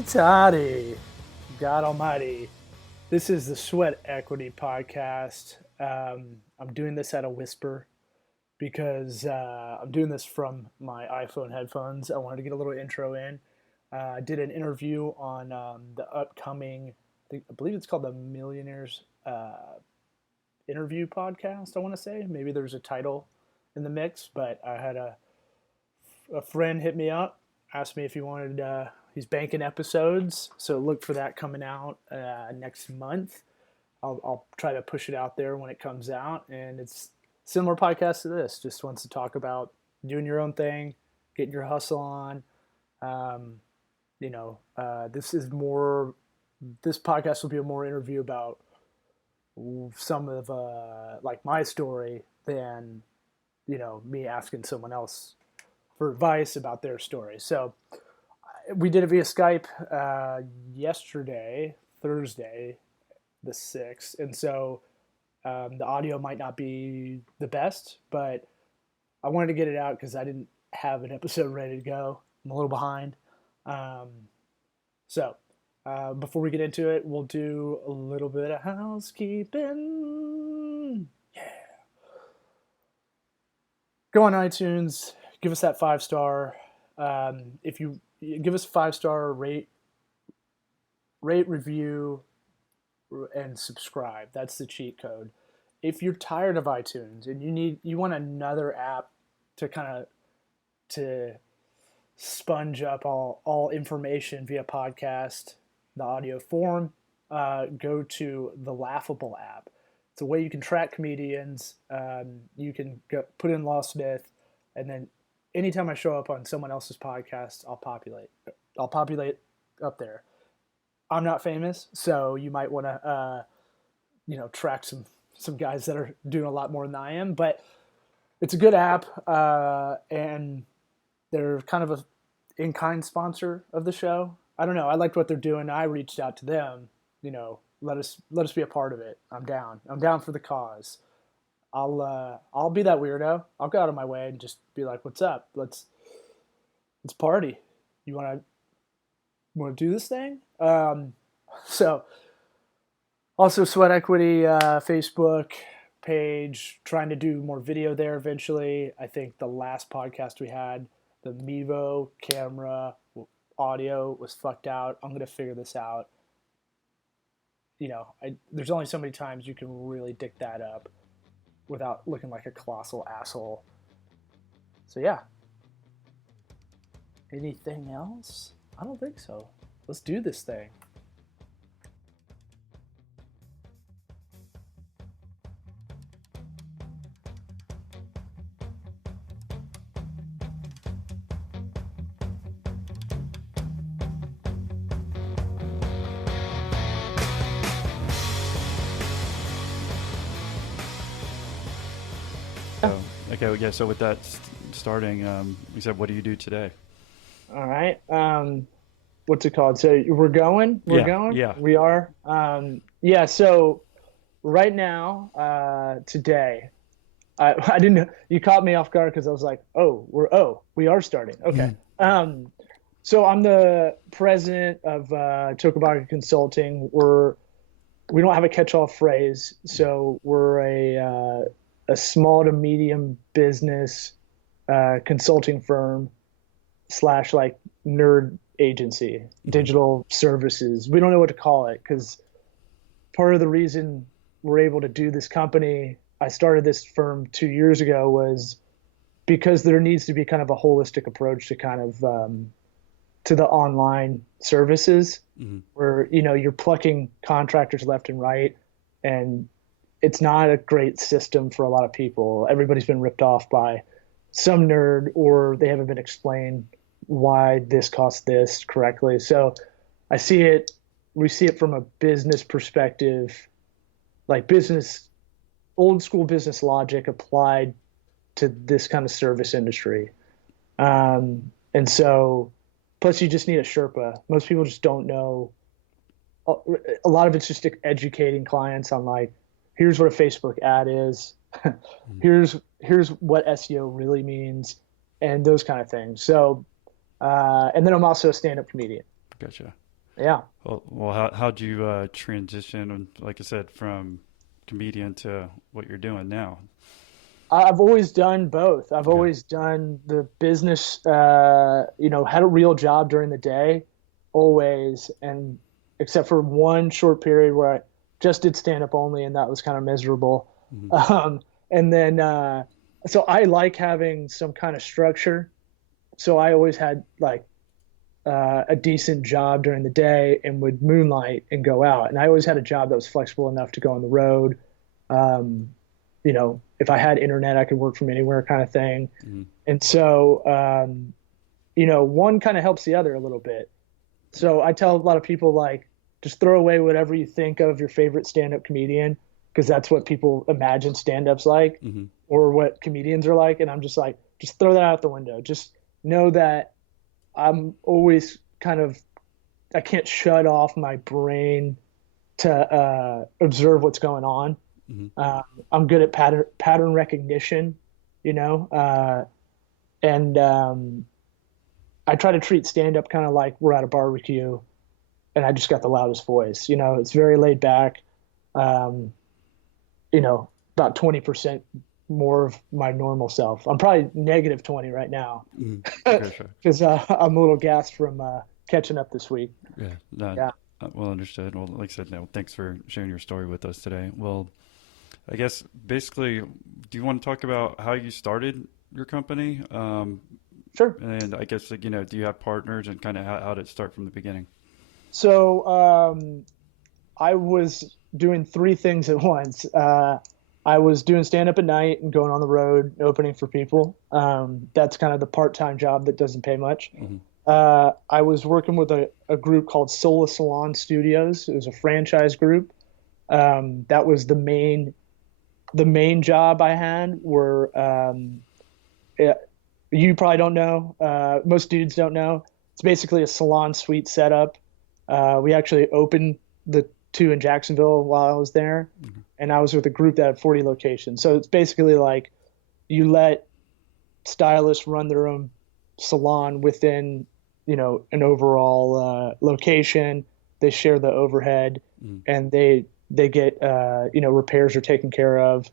Howdy toddy, God Almighty. This is the Sweat Equity Podcast. I'm doing this at a whisper because I'm doing this from my iPhone headphones. I wanted to get a little intro in. I did an interview on the upcoming, I believe it's called the Millionaires Interview podcast, I want to say. Maybe there's a title in the mix, but I had a friend hit me up, asked me if he wanted, he's banking episodes, so look for that coming out next month. I'll try to push it out there when it comes out, and it's similar podcast to this, just wants to talk about doing your own thing, getting your hustle on. This podcast will be a more interview about some of like my story than, me asking someone else for advice about their story. So we did it via Skype yesterday, Thursday, the 6th. And so the audio might not be the best, but I wanted to get it out because I didn't have an episode ready to go. I'm a little behind. So before we get into it, we'll do a little bit of housekeeping. Yeah. Go on iTunes, give us that 5-star. If you give us a 5-star rate, review, and subscribe. That's the cheat code. If you're tired of iTunes and you want another app to sponge up all information via podcast, the audio form, go to the Laughable app. It's a way you can track comedians. You can put in Law Smith, and then anytime I show up on someone else's podcast, I'll populate up there. I'm not famous, so you might want to, track some guys that are doing a lot more than I am. But it's a good app, and they're kind of a in-kind sponsor of the show. I don't know. I liked what they're doing. I reached out to them. Let us be a part of it. I'm down. I'm down for the cause. I'll be that weirdo. I'll go out of my way and just be like, "What's up? Let's party. You want to do this thing?" So also Sweat Equity Facebook page, trying to do more video there eventually. I think the last podcast we had, the Mevo camera audio was fucked out. I'm going to figure this out. There's only so many times you can really dick that up without looking like a colossal asshole. So yeah. Anything else? I don't think so. Let's do this thing. Okay, yeah, so with that starting, you said, what do you do today? All right. What's it called? So we're going? Yeah. We are? So right now, today, I didn't know, you caught me off guard because I was like, we are starting. Okay. So I'm the president of Tocobaga Consulting. We don't have a catch-all phrase, so we're a small to medium business consulting firm / like nerd agency, digital services. We don't know what to call it because part of the reason we're able to do this company, I started this firm 2 years ago, was because there needs to be kind of a holistic approach to kind of to the online services, where you're plucking contractors left and right, and it's not a great system for a lot of people. Everybody's been ripped off by some nerd, or they haven't been explained why this costs this correctly. So we see it from a business perspective, like old school business logic applied to this kind of service industry. And so, plus you just need a Sherpa. Most people just don't know. A lot of it's just educating clients on like, here's what a Facebook ad is. Here's what SEO really means, and those kind of things. So, and then I'm also a stand-up comedian. Gotcha. Yeah. How'd you transition, like I said, from comedian to what you're doing now? I've always done both. I've Okay. always done the business, had a real job during the day, always, and except for one short period where I just did stand up only, and that was kind of miserable. Hmm. Um, and then, so I like having some kind of structure. So I always had like a decent job during the day and would moonlight and go out. And I always had a job that was flexible enough to go on the road. Um, if I had internet, I could work from anywhere kind of thing. Hmm. And so, one kind of helps the other a little bit. So I tell a lot of people like, just throw away whatever you think of your favorite stand-up comedian, because that's what people imagine stand-ups like, Hmm. or what comedians are like. And I'm just like, just throw that out the window. Just know that I'm always I can't shut off my brain to observe what's going on. Hmm. I'm good at pattern recognition, you know, and I try to treat stand up kind of like we're at a barbecue and I just got the loudest voice. It's very laid back. Um, about 20% more of my normal self. I'm probably negative 20 right now Hmm. Okay, sure. because I'm a little gassed from catching up this week. Yeah, no, Yeah. well understood. Well, like I said, no, thanks for sharing your story with us today. Well, I guess basically, do you want to talk about how you started your company? Sure. And I guess, like, do you have partners and kind of how did it start from the beginning? So I was doing three things at once. I was doing stand up at night and going on the road opening for people. That's kind of the part time job that doesn't pay much. Hmm. I was working with a group called Sola Salon Studios. It was a franchise group. That was the main job I had. Yeah, you probably don't know. Most dudes don't know. It's basically a salon suite setup. We actually opened the two in Jacksonville while I was there, Hmm. and I was with a group that had 40 locations. So it's basically like you let stylists run their own salon within, an overall location. They share the overhead, Hmm. and they get repairs are taken care of,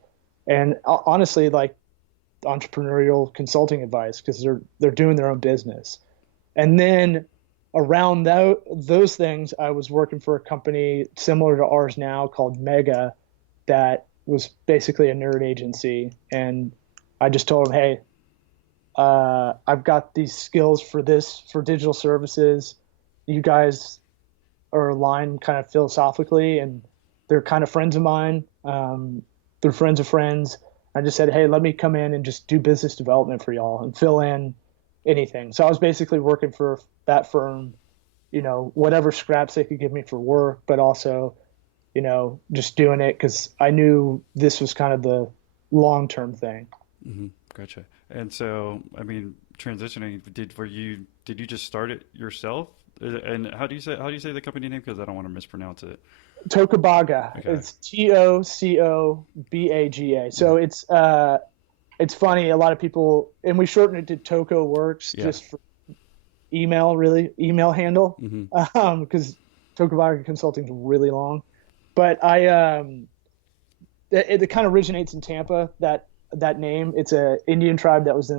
and honestly, like entrepreneurial consulting advice because they're doing their own business. And then around those things, I was working for a company similar to ours now called Mega, that was basically a nerd agency. And I just told them, hey, I've got these skills for digital services. You guys are aligned kind of philosophically, and they're kind of friends of mine. They're friends of friends. I just said, hey, let me come in and just do business development for y'all and fill in anything. So I was basically working for that firm, whatever scraps they could give me for work, but also, just doing it because I knew this was kind of the long-term thing. Hmm. Gotcha. And so, I mean, transitioning, did you just start it yourself? And how do you say the company name? Because I don't want to mispronounce it. Tocobaga. Okay. It's Tocobaga. Hmm. So it's funny. A lot of people, and we shortened it to Toco Works Yeah. just for email handle, Hmm. because Tocobaga Consulting is really long. But it kind of originates in Tampa. That name. It's a Indian tribe that was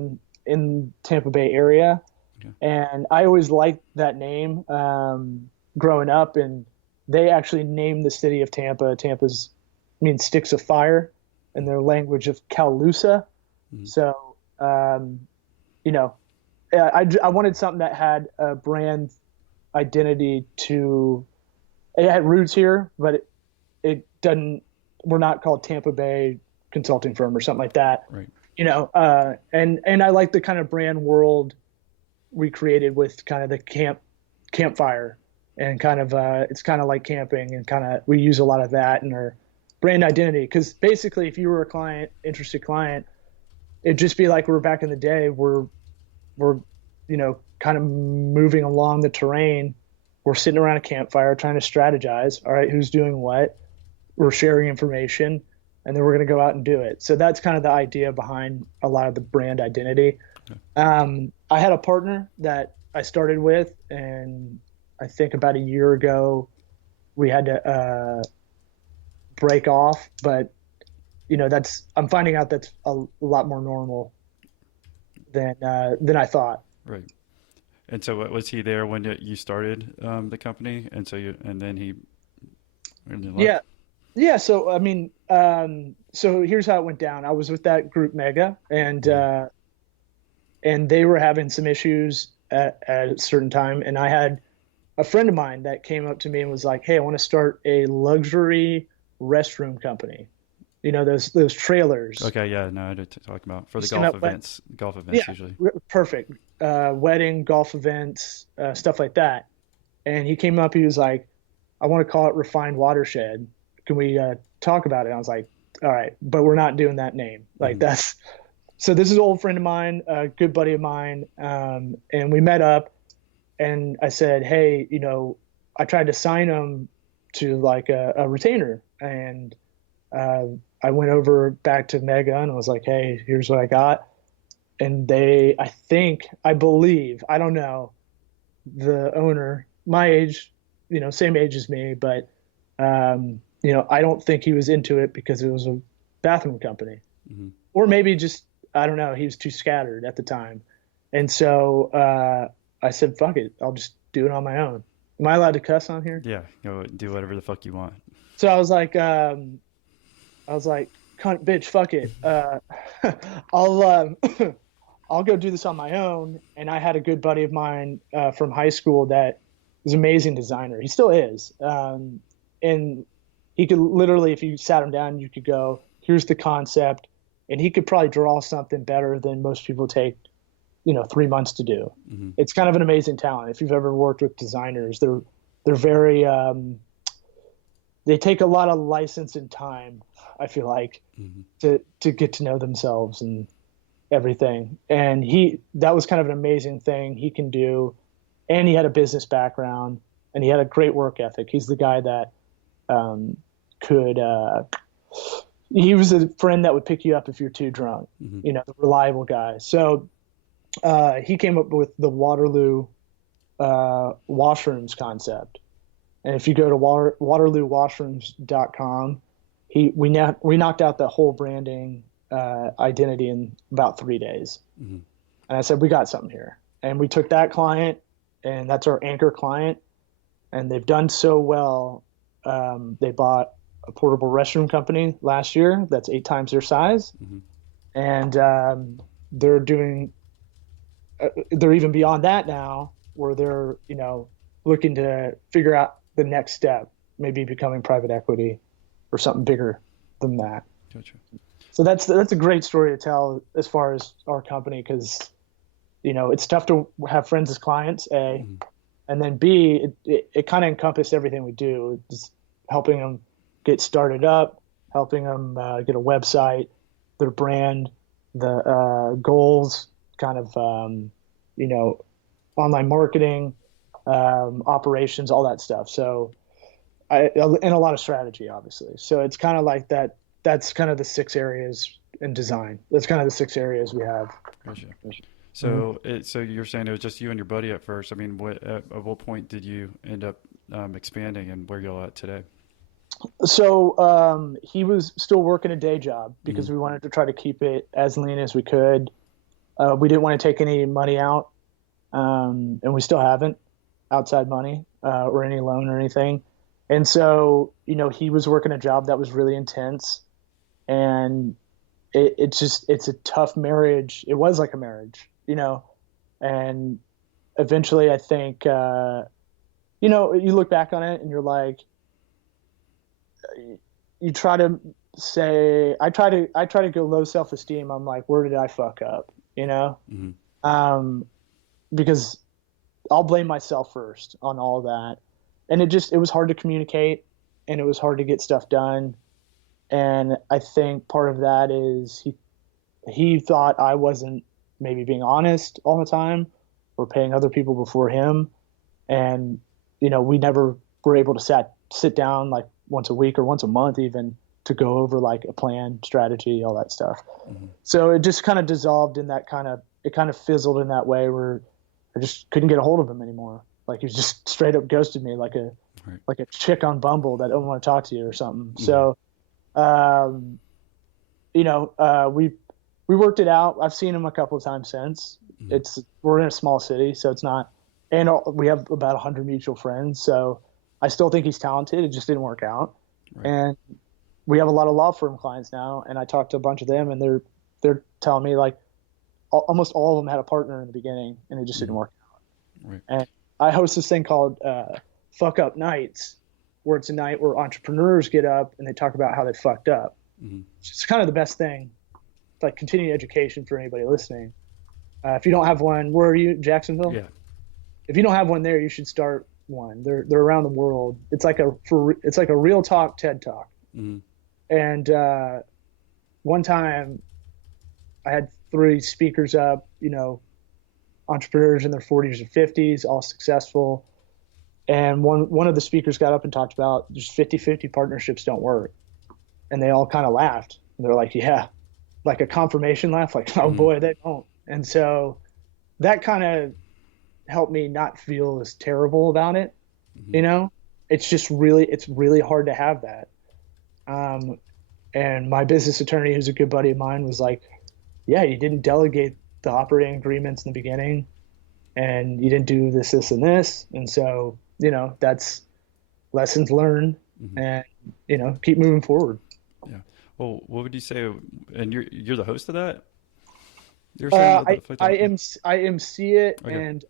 in Tampa Bay area, Okay. and I always liked that name growing up. And they actually named the city of Tampa. Tampa's means sticks of fire in their language of Calusa. Hmm. So, you know, I wanted something that had a brand identity to. It had roots here, but it doesn't. We're not called Tampa Bay Consulting Firm or something like that. Right. And I like the kind of brand world we created with kind of the campfire, and kind of it's kind of like camping, and kind of we use a lot of that in our brand identity. Because basically, if you were a interested client, it'd just be like we were back in the day. We're kind of moving along the terrain. We're sitting around a campfire trying to strategize. All right, who's doing what? We're sharing information, and then we're going to go out and do it. So that's kind of the idea behind a lot of the brand identity. Okay. I had a partner that I started with, and I think about a year ago, we had to break off, but I'm finding out that's a lot more normal than I thought. Right. And so was he there when you started the company? And then he left? Yeah. Yeah. So, I mean, so here's how it went down. I was with that group Mega, and they were having some issues at a certain time. And I had a friend of mine that came up to me and was like, "Hey, I want to start a luxury restroom company. Those trailers." Okay, yeah, no, I did talk about for the golf events Yeah, usually. perfect. Wedding, golf events, stuff like that. And he came up, he was like, "I want to call it Refined Watershed. Can we talk about it?" And I was like, "All right, but we're not doing that name." Like so this is an old friend of mine, a good buddy of mine. And we met up and I said, "Hey, I tried to sign him to like a retainer." And I went over back to Mega and I was like, "Hey, here's what I got." And I believe, I don't know, the owner, my age, same age as me, but, I don't think he was into it because it was a bathroom company. Or maybe just, I don't know, he was too scattered at the time. And so I said, "Fuck it, I'll just do it on my own." Am I allowed to cuss on here? Yeah, go do whatever the fuck you want. So I was like, "Cunt, bitch, fuck it. I'll I'll go do this on my own." And I had a good buddy of mine from high school that was an amazing designer. He still is. And he could literally, if you sat him down, you could go, "Here's the concept," and he could probably draw something better than most people take 3 months to do. It's kind of an amazing talent. If you've ever worked with designers, they're very they take a lot of license and time, I feel like, to get to know themselves and everything. And that was kind of an amazing thing he can do. And he had a business background and he had a great work ethic. He's the guy that he was a friend that would pick you up if you're too drunk, the reliable guy. So he came up with the Waterloo washrooms concept. And if you go to waterloowashrooms.com, we knocked out the whole branding identity in about 3 days. And I said, "We got something here." And we took that client, and that's our anchor client. And they've done so well. They bought a portable restroom company last year that's 8 times their size. And they're doing, they're even beyond that now, where they're, looking to figure out the next step, maybe becoming private equity or something bigger than that. Gotcha. So that's a great story to tell as far as our company, because it's tough to have friends as clients, A, and then B, it kind of encompassed everything we do. It's helping them get started up, helping them get a website, their brand, the goals, kind of online marketing, operations, all that stuff. So and a lot of strategy, obviously. So it's kind of like that. That's kind of the 6 areas in design. That's kind of the 6 areas we have. Gotcha. So so you're saying it was just you and your buddy at first. I mean, at what point did you end up expanding, and where y'all at today? So he was still working a day job because we wanted to try to keep it as lean as we could. We didn't want to take any money out, and we still haven't, outside money or any loan or anything. And so, he was working a job that was really intense, and it's a tough marriage. It was like a marriage, and eventually I think, you look back on it and you're like, you try to say, I try to go low self-esteem. I'm like, where did I fuck up? Because I'll blame myself first on all that. And it was hard to communicate, and it was hard to get stuff done. And I think part of that is he thought I wasn't maybe being honest all the time or paying other people before him. And, we never were able to sit down like once a week or once a month even to go over like a plan, strategy, all that stuff. So it just kind of dissolved in that it kind of fizzled in that way where I just couldn't get a hold of him anymore. Like he just straight up ghosted me Right. like a chick on Bumble that don't want to talk to you or something. Mm-hmm. So, um, we worked it out. I've seen him a couple of times since. Mm-hmm. We're in a small city, so it's not, and we have about 100 mutual friends. So I still think he's talented. It just didn't work out. Right. And we have a lot of law firm clients now, and I talked to a bunch of them, and they're telling me like almost all of them had a partner in the beginning, and it just didn't work out. Right. And I host this thing called Fuck Up Nights, where it's a night where entrepreneurs get up and they talk about how they fucked up. Mm-hmm. It's kind of the best thing, like continuing education for anybody listening. If you don't have one, where are you, Jacksonville? Yeah. If you don't have one there, you should start one. They're around the world. It's like a real talk TED Talk. Mm-hmm. And one time I had 3 speakers up, entrepreneurs in their 40s or 50s, all successful. And one of the speakers got up and talked about just 50-50 partnerships don't work. And they all kind of laughed. And they're like, yeah, like a confirmation laugh, like, oh boy, they don't. And so that kind of helped me not feel as terrible about it. It's really hard to have that. And my business attorney, who's a good buddy of mine, was like, yeah, you didn't delegate the operating agreements in the beginning, and you didn't do this, this, and this. And so, that's lessons learned, and, keep moving forward. Yeah. Well, what would you say? And you're the host of that? You're saying I MC it, okay. And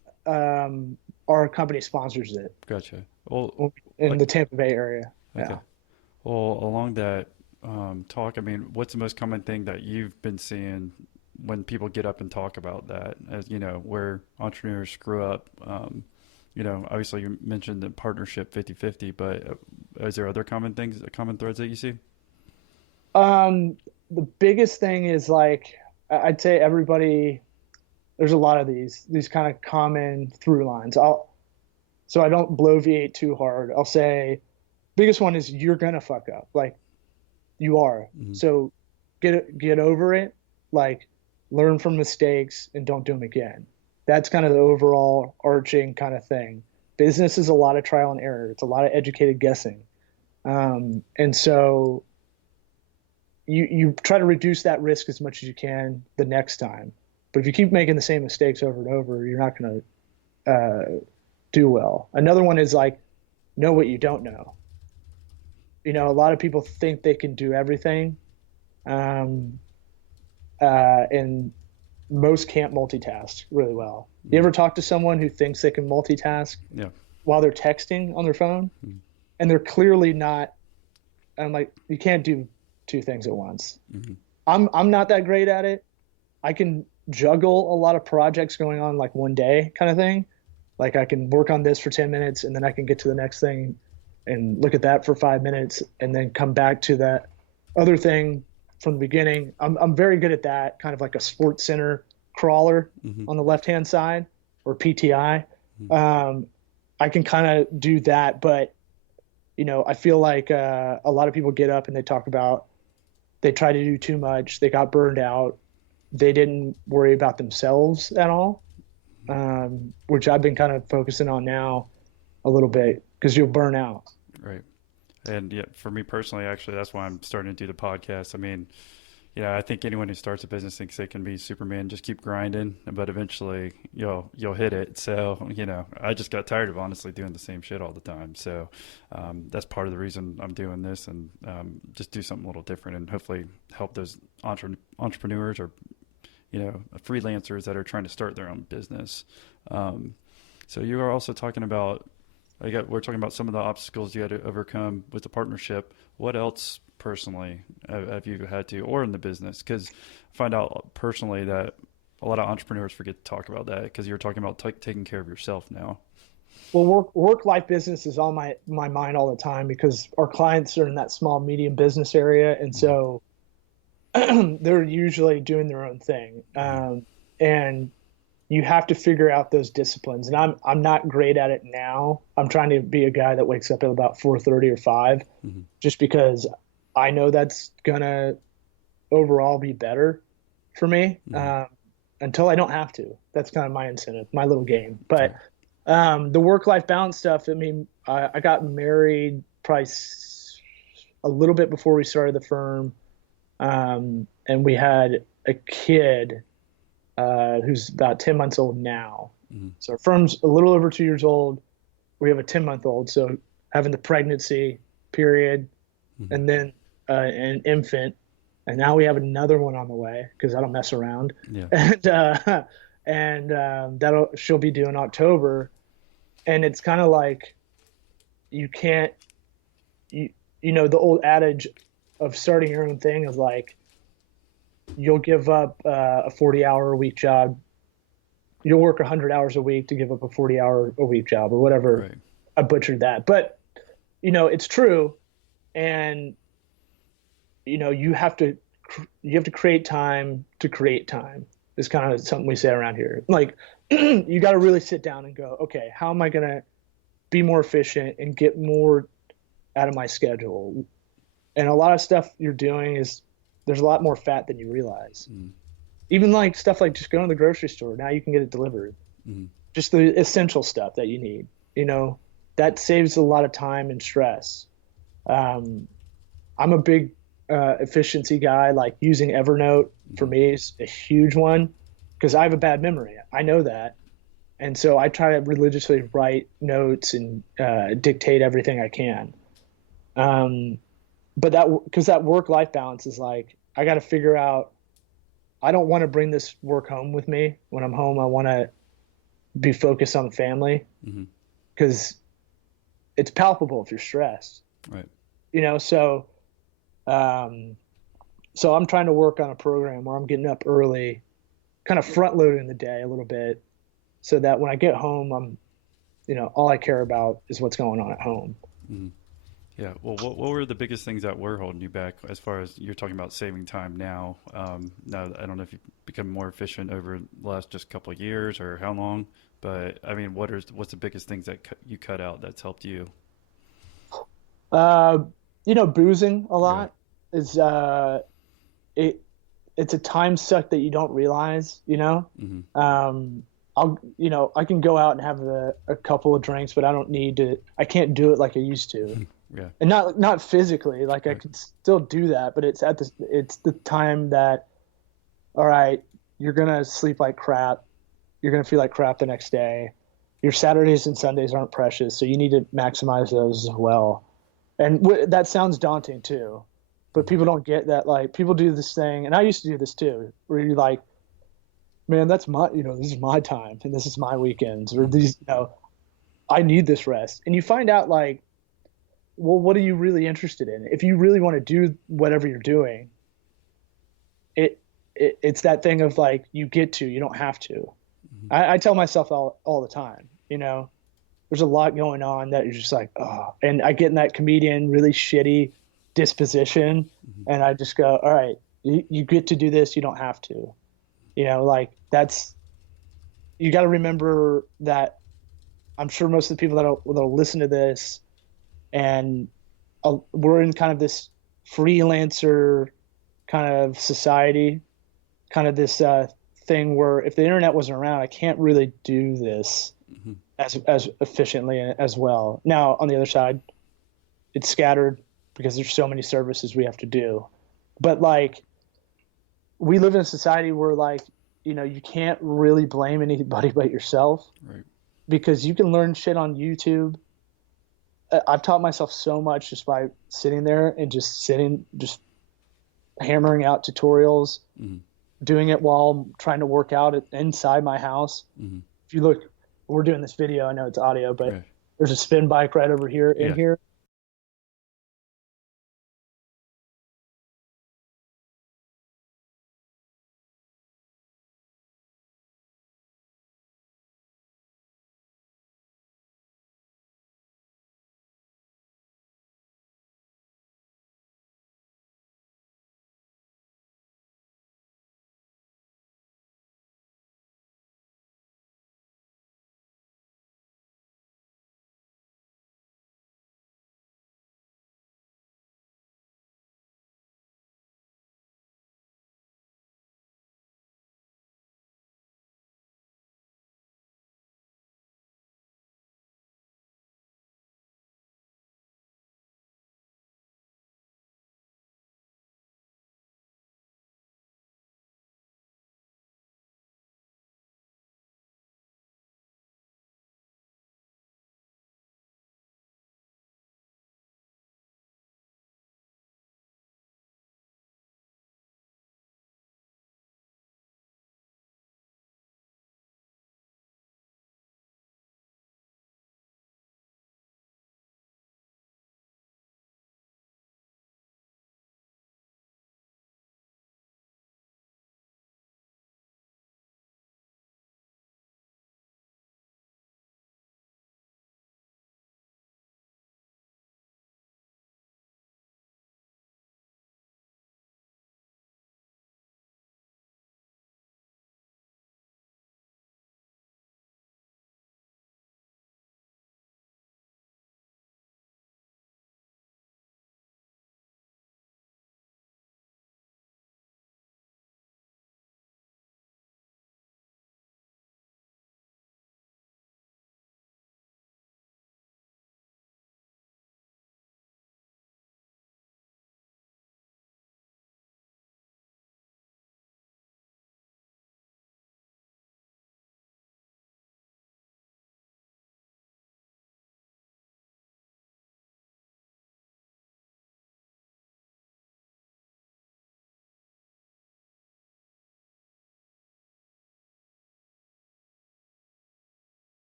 our company sponsors it. Gotcha. Well, in the Tampa Bay area. Okay. Yeah. Well, along that talk, I mean, what's the most common thing that you've been seeing when people get up and talk about that, as where entrepreneurs screw up? Obviously you mentioned the partnership 50-50, but is there other common threads that you see? The biggest thing is, like, I'd say there's a lot of these kind of common through lines. So I don't bloviate too hard. I'll say biggest one is you're going to fuck up. Like, you are. Mm-hmm. So get over it. Like, learn from mistakes and don't do them again. That's kind of the overall arching kind of thing. Business is a lot of trial and error. It's a lot of educated guessing. And so you try to reduce that risk as much as you can the next time. But if you keep making the same mistakes over and over, you're not going to do well. Another one is, like, know what you don't know. A lot of people think they can do everything. And most can't multitask really well. You ever talk to someone who thinks they can multitask while they're texting on their phone? Mm-hmm. And they're clearly not. I'm like, you can't do 2 things at once. Mm-hmm. I'm not that great at it. I can juggle a lot of projects going on, like, one day kind of thing. Like, I can work on this for 10 minutes and then I can get to the next thing and look at that for 5 minutes and then come back to that other thing from the beginning. I'm very good at that, kind of like a Sports Center crawler on the left-hand side, or PTI. I can kind of do that, but, I feel like a lot of people get up and they talk about they try to do too much. They got burned out. They didn't worry about themselves at all, which I've been kind of focusing on now a little bit, because you'll burn out. Right. And yeah, for me personally, actually, that's why I'm starting to do the podcast. I mean, I think anyone who starts a business thinks they can be Superman, just keep grinding, but eventually you'll hit it. So, I just got tired of honestly doing the same shit all the time. So that's part of the reason I'm doing this, and just do something a little different and hopefully help those entrepreneurs or, freelancers that are trying to start their own business. So you are also talking about, we're talking about some of the obstacles you had to overcome with the partnership. What else personally have you had to, or in the business? Because I find out personally that a lot of entrepreneurs forget to talk about that, because you're talking about taking care of yourself now. Well, work-life business is on my mind all the time, because our clients are in that small, medium business area. And so they're usually doing their own thing. And you have to figure out those disciplines. And I'm not great at it now. I'm trying to be a guy that wakes up at about 4:30 or 5, just because I know that's gonna overall be better for me. Until I don't have to. That's kind of my incentive, my little game. But The work-life balance stuff. I mean, I got married probably a little bit before we started the firm, and we had a kid who's about 10 months old now. Mm-hmm. So our firm's a little over 2 years old. We have a 10-month-old. So having the pregnancy period, Mm-hmm. and then an infant, and now we have another one on the way because I don't mess around. Yeah. And she'll be due in October, and it's kind of like you can't you know the old adage of starting your own thing is like you'll give up a 40-hour a week job. You'll work 100 hours a week to give up a 40-hour a week job or whatever. Right. I butchered that, but it's true. And you have to create time to create time is kind of something we say around here. Like you got to really sit down and go, okay, how am I going to be more efficient and get more out of my schedule? And a lot of stuff you're doing is there's a lot more fat than you realize. Mm. Even like stuff like just going to the grocery store. Now you can get it delivered. Mm. Just the essential stuff that you need, that saves a lot of time and stress. I'm a big efficiency guy. Like using Evernote for me is a huge one because I have a bad memory. I know that. And so I try to religiously write notes and dictate everything I can. But because that work-life balance is like, I got to figure out, I don't want to bring this work home with me. When I'm home, I want to be focused on the family because it's palpable if you're stressed. Right. So I'm trying to work on a program where I'm getting up early, kind of front loading the day a little bit so that when I get home, all I care about is what's going on at home. Mm. Yeah. Well, what were the biggest things that were holding you back as far as you're talking about saving time now? Now, I don't know if you've become more efficient over the last just couple of years or how long, but I mean, what's the biggest things that you cut out that's helped you? Boozing a lot is it's a time suck that you don't realize. Mm-hmm. I can go out and have a couple of drinks, but I can't do it like I used to. Yeah. And not physically, like I can still do that, but it's the time that, all right, you're going to sleep like crap. You're going to feel like crap the next day. Your Saturdays and Sundays aren't precious, so you need to maximize those as well. And that sounds daunting too, but people don't get that. Like people do this thing, and I used to do this too, where you're like, man, that's this is my time and this is my weekends, or these, I need this rest. And you find out like, well, what are you really interested in? If you really want to do whatever you're doing, it's that thing of like, you don't have to. Mm-hmm. I tell myself all the time, there's a lot going on that you're just like, oh, and I get in that comedian, really shitty disposition. Mm-hmm. And I just go, all right, you get to do this. You don't have to, like you got to remember that I'm sure most of the people that'll listen to this, and we're in kind of this freelancer kind of society, kind of this thing where if the internet wasn't around, I can't really do this as efficiently as well. Now, on the other side, it's scattered because there's so many services we have to do. But like, we live in a society where like, you can't really blame anybody but yourself. Right. Because you can learn shit on YouTube. I've taught myself so much just by sitting there and just hammering out tutorials, doing it while I'm trying to work out inside my house. Mm-hmm. If you look, we're doing this video. I know it's audio, but there's a spin bike right over here in here.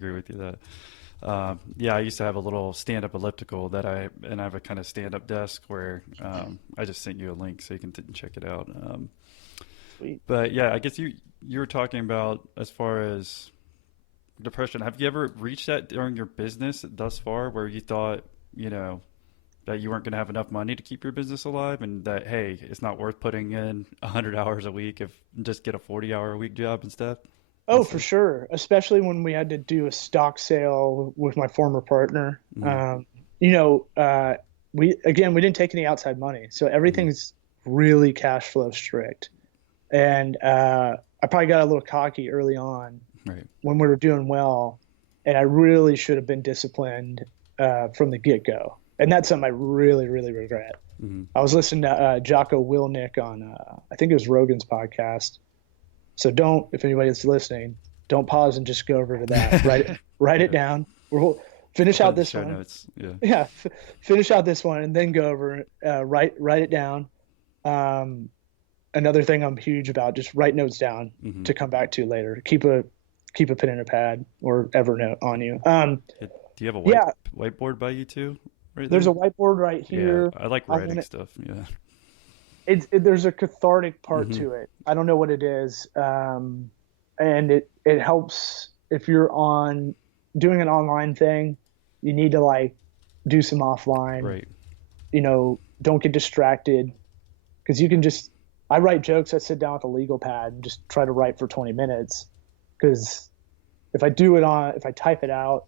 agree with you that. Yeah, I used to have a little stand-up elliptical and I have a kind of stand-up desk where I just sent you a link so you can check it out. Sweet. But yeah, I guess you were talking about as far as depression. Have you ever reached that during your business thus far, where you thought, that you weren't going to have enough money to keep your business alive, and that hey, it's not worth putting in 100 hours a week if just get a 40-hour a week job instead? Oh, for sure. Especially when we had to do a stock sale with my former partner. Mm-hmm. You know, we didn't take any outside money, so Mm-hmm. everything's really cash flow strict. And I probably got a little cocky early on Right. when we were doing well, and I really should have been disciplined from the get-go. And that's something I really, really regret. Mm-hmm. I was listening to Jocko Willnick on, I think it was Rogan's podcast. So if anybody's listening, don't pause and just go over to that. Write it Yeah. down. We'll finish Put it out in the this show one. notes. Yeah. Yeah, finish out this one and then go over, write it down. Another thing I'm huge about, just write notes down Mm-hmm. to come back to later. Keep a pen and a pad or Evernote on you. Do you have a Yeah, whiteboard by you too, right there's there? a whiteboard right Yeah, here. I like I'm writing gonna, stuff. Yeah. there's a cathartic part Mm-hmm. to it. I don't know what it is. And it helps if you're on doing an online thing, you need to like do some offline, Right. don't get distracted because you can just, I write jokes. I sit down with a legal pad and just try to write for 20 minutes. Cause if I type it out,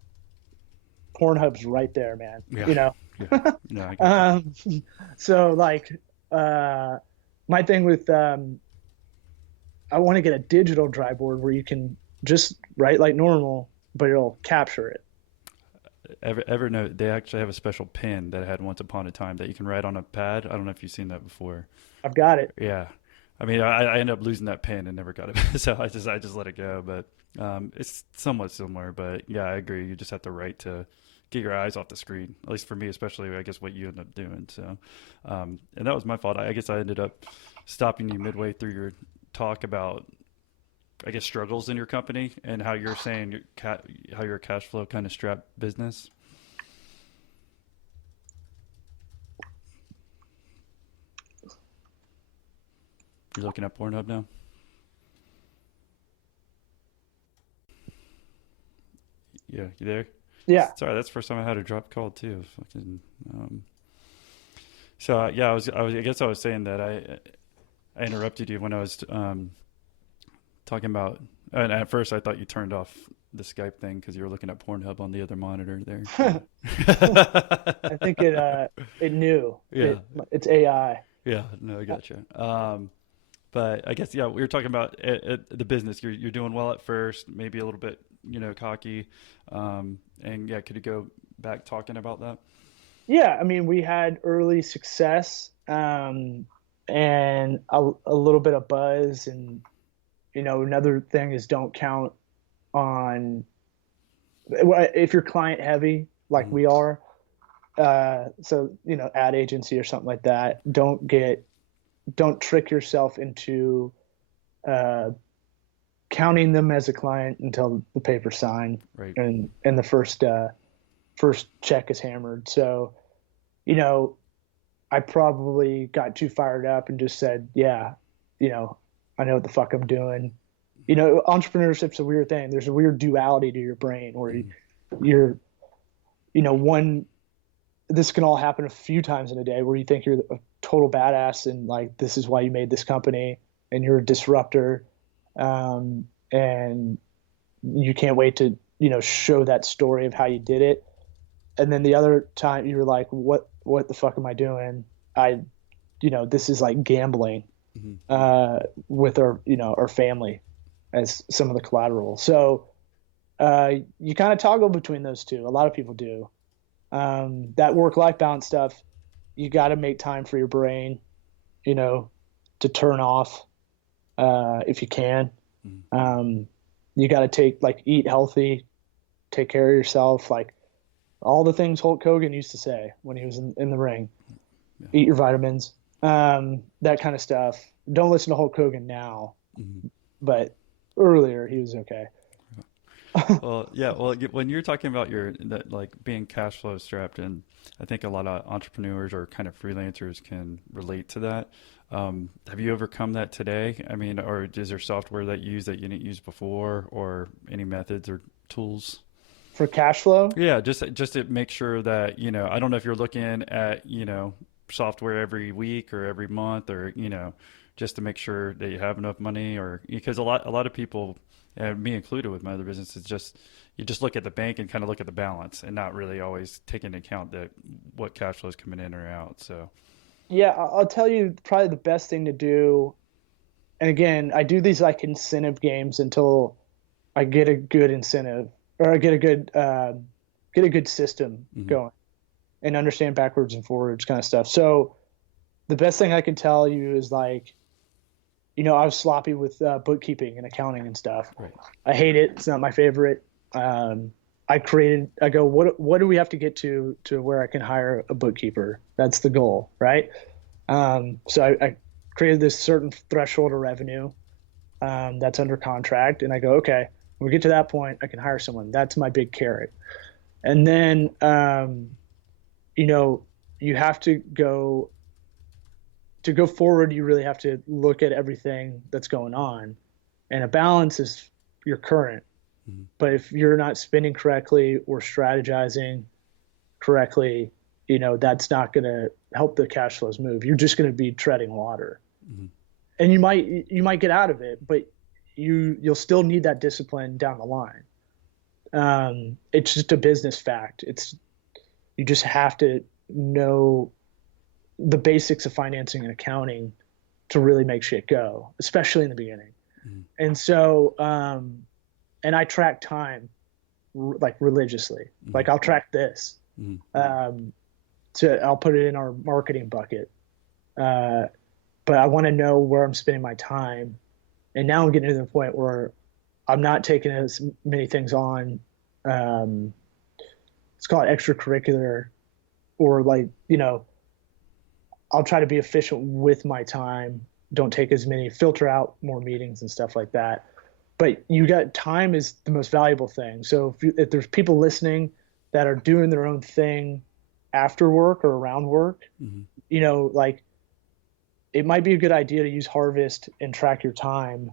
Pornhub's right there, man, Yeah. Yeah. No, I got you. Um, so like, my thing with, I want to get a digital dry board where you can just write like normal, but it'll capture it. Evernote, they actually have a special pen that I had once upon a time that you can write on a pad. I don't know if you've seen that before. I've got it. Yeah. I mean, I ended up losing that pen and never got it. So I just let it go. But it's somewhat similar. But yeah, I agree. You just have to write to get your eyes off the screen. At least for me, especially, I guess what you end up doing. So, and that was my fault. I guess I ended up stopping you midway through your talk about, I guess, struggles in your company and how you're saying how you're a cash flow kind of strapped business. You're looking at Pornhub now? Yeah, you there? Yeah. Sorry, that's the first time I had a drop call too. Fucking. So yeah, I guess I was saying that I interrupted you when I was talking about. And at first, I thought you turned off the Skype thing because you were looking at Pornhub on the other monitor there. I think it knew. Yeah. It's AI. Yeah. No, I gotcha. But I guess, yeah, we were talking about the business. You're doing well at first, maybe a little bit, cocky. And yeah, could you go back talking about that? Yeah, I mean, we had early success, and a little bit of buzz, and another thing is don't count on if you're client heavy like Mhm. we are. So ad agency or something like that. Don't trick yourself into uh, counting them as a client until the paper's signed Right. and the first check is hammered. So, I probably got too fired up and just said, yeah, I know what the fuck I'm doing. Entrepreneurship's a weird thing. There's a weird duality to your brain where Mhm. you're, one, this can all happen a few times in a day where you think you're a total badass and like, this is why you made this company and you're a disruptor. And you can't wait to, show that story of how you did it. And then the other time you're like, what the fuck am I doing? This is like gambling, Mhm. with our family as some of the collateral. So, you kind of toggle between those two. A lot of people do. That work-life balance stuff, you got to make time for your brain, to turn off, if you can. Mhm. You got to eat healthy, take care of yourself, like all the things Hulk Hogan used to say when he was in the ring. Yeah. Eat your vitamins, that kind of stuff. Don't listen to Hulk Hogan now, Mhm. but earlier he was okay. Well, yeah. Well, when you're talking about like being cash flow strapped, and I think a lot of entrepreneurs or kind of freelancers can relate to that. Have you overcome that today? I mean, or is there software that you use that you didn't use before, or any methods or tools? For cash flow. Yeah, just to make sure that, I don't know if you're looking at, software every week or every month, or, just to make sure that you have enough money, or because a lot of people, and me included with my other business, is just you just look at the bank and kind of look at the balance and not really always take into account that what cash flow is coming in or out. So, Yeah, I'll tell you probably the best thing to do. And again, I do these like incentive games until I get a good incentive, or I get a good system hmm going and understand backwards and forwards kind of stuff. So the best thing I can tell you is like, I was sloppy with bookkeeping and accounting and stuff. right. I hate it. It's not my favorite. I go, what do we have to get to where I can hire a bookkeeper? That's the goal, right? So I created this certain threshold of revenue that's under contract, and I go, okay, when we get to that point, I can hire someone. That's my big carrot. And then, you have to go forward. You really have to look at everything that's going on, and a balance is your current. hmm But if you're not spending correctly or strategizing correctly, that's not going to help the cash flows move. You're just going to be treading water, hmm and you might get out of it, but you'll still need that discipline down the line. It's just a business fact. You just have to know the basics of financing and accounting to really make shit go, especially in the beginning. hmm And so, and I track time like religiously. hmm Like I'll track this. hmm Um, I'll put it in our marketing bucket. Uh, but I want to know where I'm spending my time. And now I'm getting to the point where I'm not taking as many things on. Um, let's call it extracurricular, or like, I'll try to be efficient with my time. Don't take as many, filter out more meetings and stuff like that. But time is the most valuable thing. So if there's people listening that are doing their own thing after work or around work, hmm like it might be a good idea to use Harvest and track your time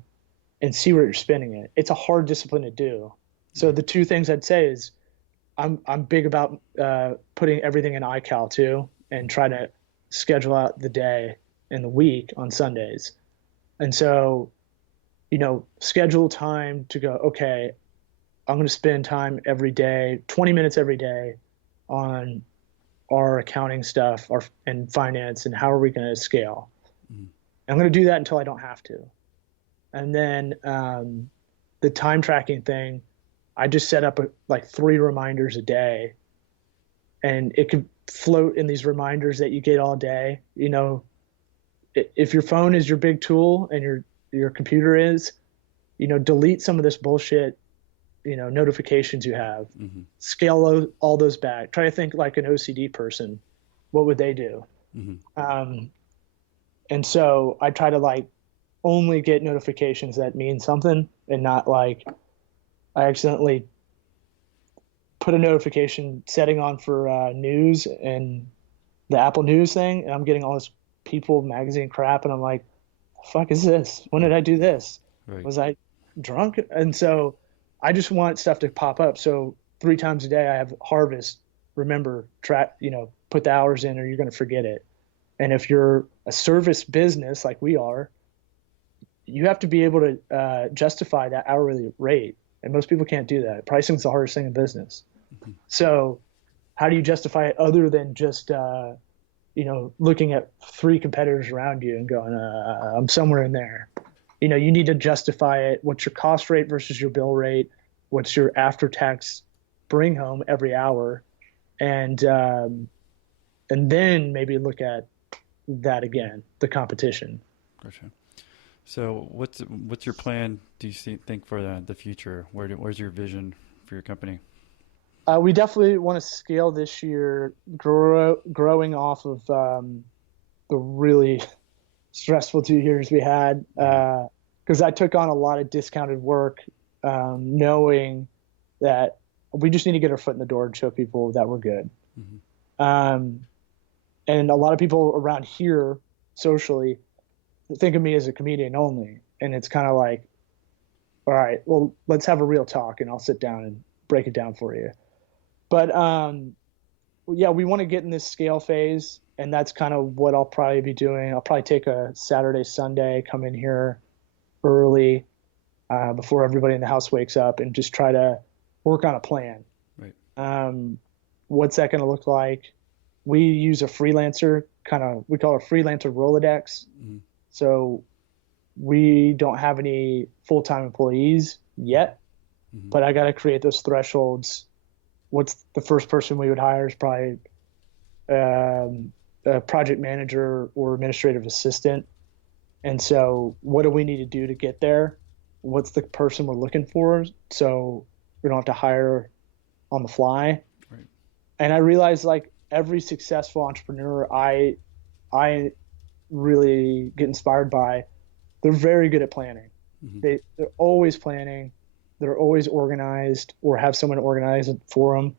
and see where you're spending it. It's a hard discipline to do. So the two things I'd say is I'm big about putting everything in iCal too, and try to schedule out the day and the week on Sundays. And so, schedule time to go, okay, I'm going to spend time every day, 20 minutes every day on our accounting stuff and finance, and how are we going to scale. hmm I'm going to do that until I don't have to. And then the time tracking thing, I just set up like 3 reminders a day, and it could float in these reminders that you get all day. If your phone is your big tool and your computer is, delete some of this bullshit, notifications you have. hmm Scale all those back. Try to think like an OCD person. What would they do? hmm And so I try to like only get notifications that mean something, and not like I accidentally put a notification setting on for news and the Apple News thing, and I'm getting all this People magazine crap, and I'm like, the fuck is this? When did I do this? Right. Was I drunk? And so I just want stuff to pop up. So 3 times a day I have Harvest. Remember, track, put the hours in, or you're going to forget it. And if you're a service business like we are, you have to be able to justify that hourly rate. And most people can't do that. Pricing is the hardest thing in business. hmm So how do you justify it other than just, looking at 3 competitors around you and going, I'm somewhere in there. You need to justify it. What's your cost rate versus your bill rate? What's your after-tax bring home every hour? And then maybe look at that again, the competition. Gotcha. So what's your plan? Do you think for the future? Where's your vision for your company? We definitely want to scale this year, growing off of the really stressful 2 years we had, because I took on a lot of discounted work, knowing that we just need to get our foot in the door and show people that we're good. Mm-hmm. And a lot of people around here socially think of me as a comedian only. And it's kind of like, all right, well, let's have a real talk and I'll sit down and break it down for you. But yeah, we want to get in this scale phase, and that's kind of what I'll probably be doing. I'll probably take a Saturday, Sunday, come in here early before everybody in the house wakes up and just try to work on a plan. Right. What's that going to look like? We use a freelancer, we call it a freelancer Rolodex. Mm-hmm. So we don't have any full-time employees yet, mm-hmm. but I got to create those thresholds. What's the first person we would hire is probably a project manager or administrative assistant. And so what do we need to do to get there? What's the person we're looking for? So we don't have to hire on the fly. Right. And I realized, like, every successful entrepreneur I really get inspired by, they're very good at planning. Mm-hmm. They're always planning. They're always organized or have someone organize it for them.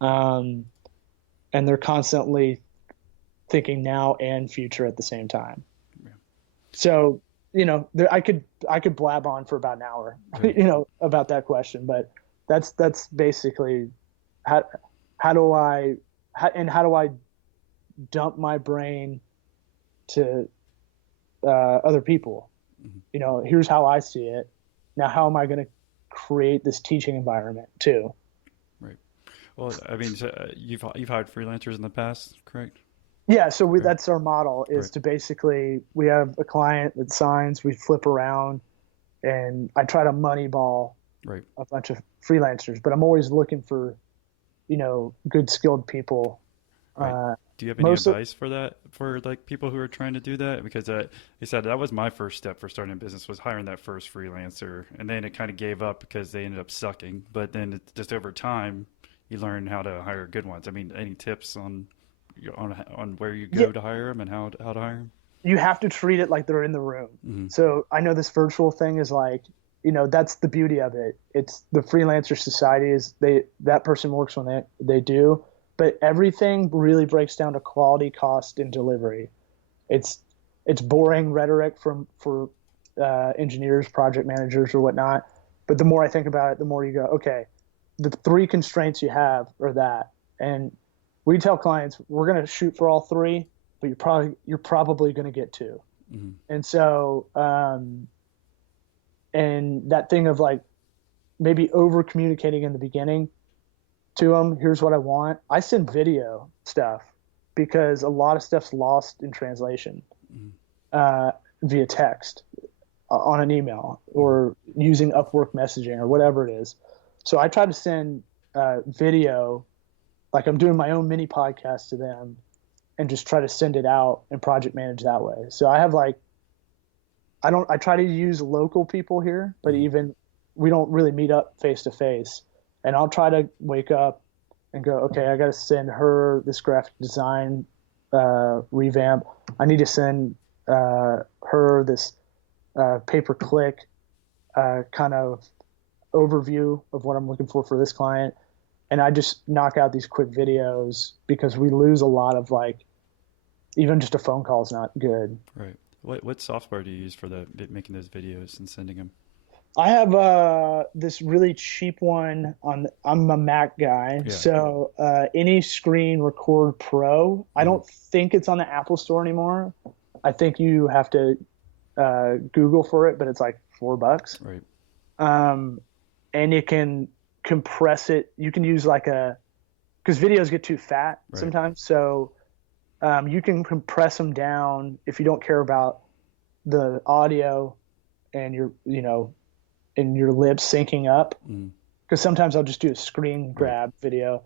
And they're constantly thinking now and future at the same time. Yeah. So, I could blab on for about an hour, right. About that question, but that's basically how do I dump my brain to other people? Mm-hmm. Here's how I see it. Now, how am I going to create this teaching environment too? Right. Well, I mean, so you've hired freelancers in the past, correct? Yeah. So that's our model, is right. to basically, we have a client that signs, we flip around, and I try to moneyball right. a bunch of freelancers, but I'm always looking for, good skilled people. Right. Do you have any advice for that, for like people who are trying to do that? Because you said that was my first step for starting a business, was hiring that first freelancer, and then it kind of gave up because they ended up sucking. But then just over time, you learn how to hire good ones. I mean, any tips on where you go to hire them and how to hire them? You have to treat it like they're in the room. Mm-hmm. So I know this virtual thing is like, that's the beauty of it. It's the freelancer society is that person works when they do. But everything really breaks down to quality, cost, and delivery. It's boring rhetoric for engineers, project managers, or whatnot. But the more I think about it, the more you go, okay, the 3 constraints you have are that. And we tell clients, we're going to shoot for all 3, but you're probably going to get 2. Mm-hmm. And so, and that thing of like maybe over communicating in the beginning to them, here's what I want. I send video stuff because a lot of stuff's lost in translation via text on an email or using Upwork messaging or whatever it is. So I try to send video, like I'm doing my own mini podcast to them, and just try to send it out and project manage that way. So I have I try to use local people here, but even we don't really meet up face to face. And I'll try to wake up and go, okay, I got to send her this graphic design revamp. I need to send her this pay-per-click kind of overview of what I'm looking for this client. And I just knock out these quick videos because we lose a lot of even just a phone call is not good. Right. What software do you use for making those videos and sending them? I have this really cheap one I'm a Mac guy. Yeah. So Any Screen Record Pro. I don't think it's on the Apple Store anymore. I think you have to Google for it, but it's like $4. Right. And it can compress it. You can use because videos get too fat sometimes. So you can compress them down if you don't care about the audio and your lips syncing up. Because sometimes I'll just do a screen grab video.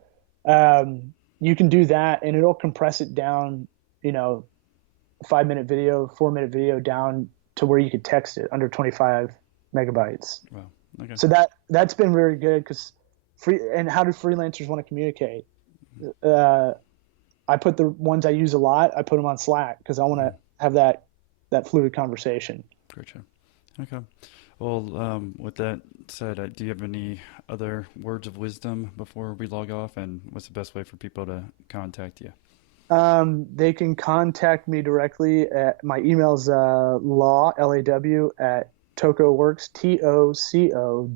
You can do that and it'll compress it down, 5-minute video, 4-minute video down to where you could text it under 25 megabytes. Wow. Okay. So that's been very good because and how do freelancers want to communicate? I put the ones I use a lot, I put them on Slack because I want to have that fluid conversation. Gotcha. Okay. Well, with that said, do you have any other words of wisdom before we log off? And what's the best way for people to contact you? They can contact me directly at my email's L-A-W at Tocoworks, TOCOWO,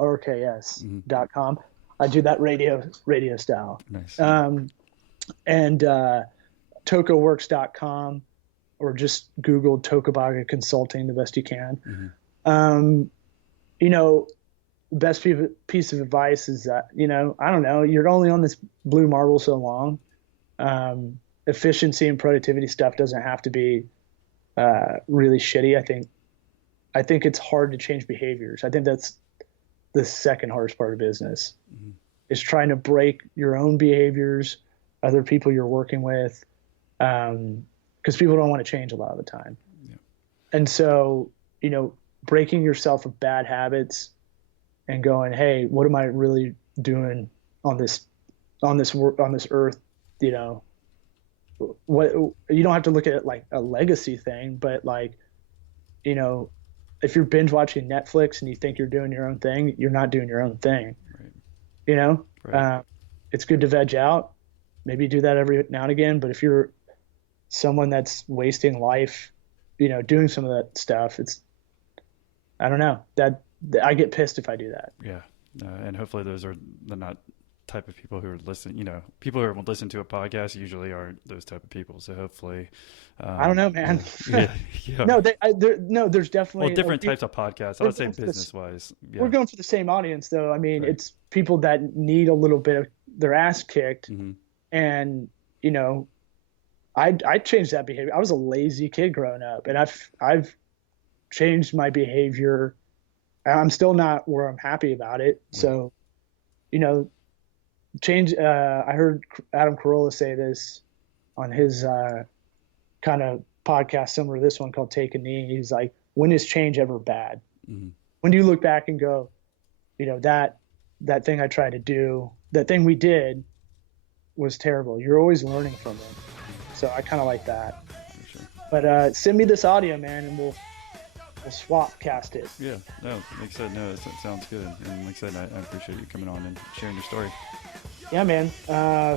lowercase.com. I do that radio style. Nice. And Tocoworks.com, or just Google Tocobaga Consulting the best you can. Best piece of advice is that, I don't know, you're only on this blue marble so long. Efficiency and productivity stuff doesn't have to be really shitty. I think it's hard to change behaviors. I think that's the second hardest part of business, is trying to break your own behaviors, other people you're working with, because people don't want to change a lot of the time. Yeah. And so, breaking yourself of bad habits and going, hey, what am I really doing on this earth? What, you don't have to look at it like a legacy thing, but if you're binge watching Netflix and you think you're doing your own thing, you're not doing your own thing. Right. Right. It's good to veg out. Maybe do that every now and again. But if you're someone that's wasting life, doing some of that stuff, I don't know, that I get pissed if I do that. Yeah. And hopefully those are the not type of people who are listening. People who listen to a podcast usually aren't those type of people. So hopefully, I don't know, man. Yeah. No, there's definitely different types of podcasts. I would say business wise. Yeah. We're going for the same audience, though. I mean, Right. It's people that need a little bit of their ass kicked, and I changed that behavior. I was a lazy kid growing up, and I've changed my behavior. I'm still not where I'm happy about it. Right. So, change. I heard Adam Carolla say this on his kind of podcast similar to this one called Take a Knee. He's like, when is change ever bad? When do you look back and go, that thing I tried to do, that thing we did was terrible. You're always learning from it. So I kind of like that. For sure. But send me this audio, man, and we'll SWAPCAST it. Yeah, no, like I said, no, that sounds good. And like I said, I appreciate you coming on and sharing your story. Yeah, man.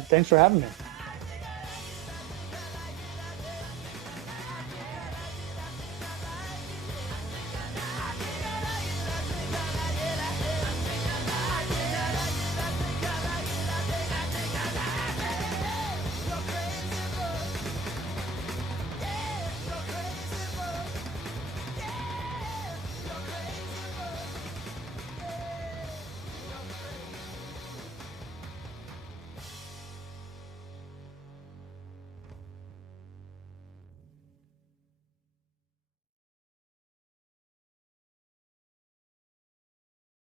Thanks for having me.